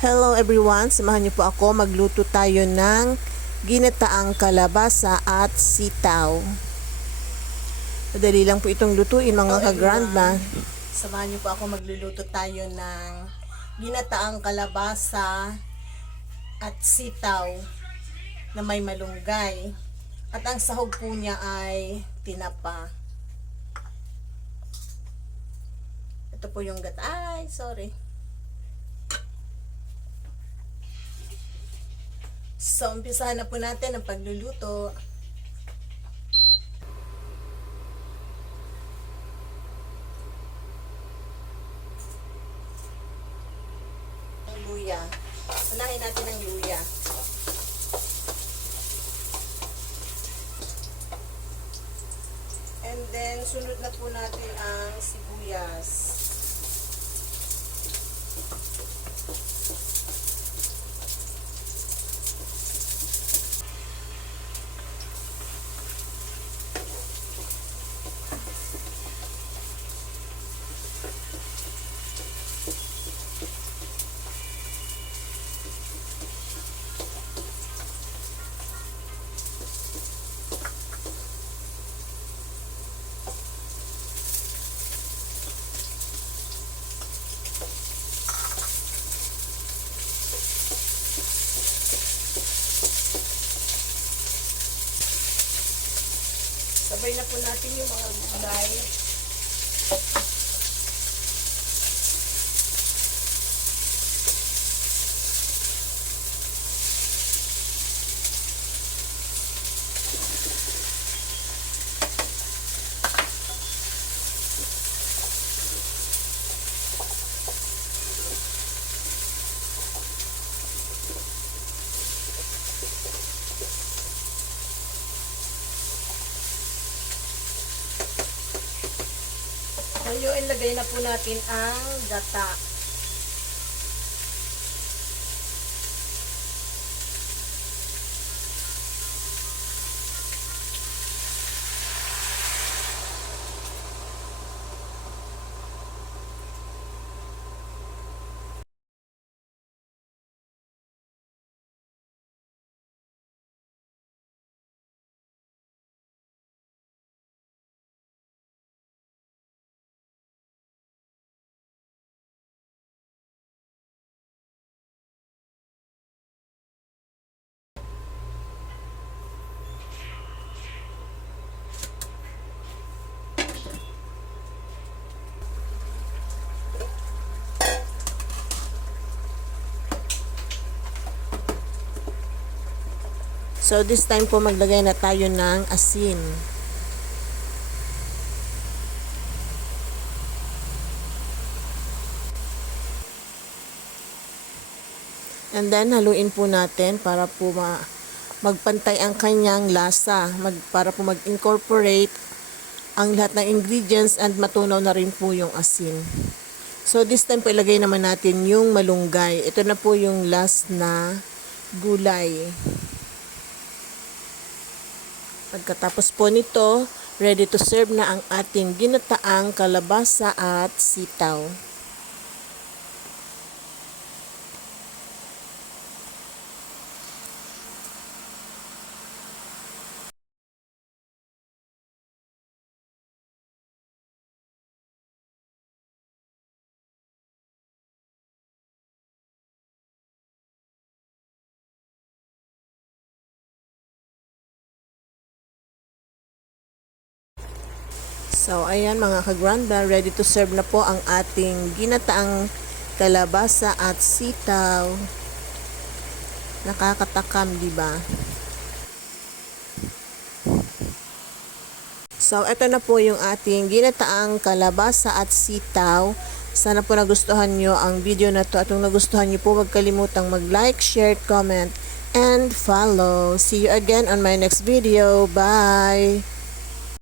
Hello everyone, samahan niyo po ako. Magluto tayo ng ginataang kalabasa at sitaw. Madali lang po itong lutuin mga ka-grandma. Samahan niyo po ako, magluluto tayo ng ginataang kalabasa at sitaw na may malunggay. At ang sahog po niya ay tinapa. Ito po yung So, umpisahan na po natin ang pagluluto. Ang luya. Unahin natin ang luya. And then, sunod na po natin ang sibuyas. Sabay na po natin yung mga gulay. Ngayon, ilagay na po natin ang gata. So, this time po maglagay na tayo ng asin. And then, haluin po natin para po magpantay ang kanyang lasa. Para po mag-incorporate ang lahat ng ingredients and matunaw na rin po yung asin. So, this time po ilagay naman natin yung malunggay. Ito na po yung last na gulay. Pagkatapos po nito, ready to serve na ang ating ginataang kalabasa at sitaw. So, ayan mga ka-grandma, ready to serve na po ang ating ginataang kalabasa at sitaw. Nakakatakam, di ba? So, ito na po yung ating ginataang kalabasa at sitaw. Sana po nagustuhan nyo ang video na to. At kung nagustuhan nyo po, huwag kalimutang mag-like, share, comment, and follow. See you again on my next video. Bye!